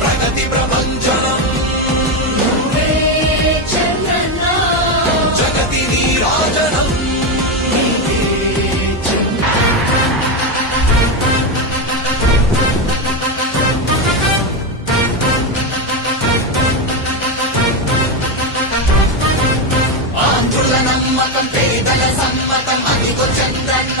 ప్రగతి ప్రపంచం జగతి నీరాజనం ఆంధ్రుల నమ్మకం పేదల సమ్మతం అదిగో చంద్రన్న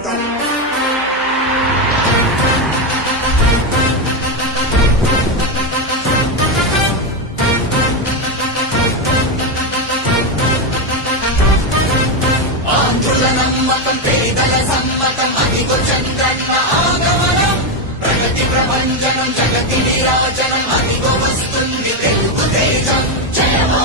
ఉంటాను నమ్మకం పేదల సమ్మతం అదిగో చంద్రన్న ఆగమనం. ప్రగతి ప్రపంచనం జగతి నిరాజనం అదిగో వస్తుంది తెలుగు తేజం. జయమా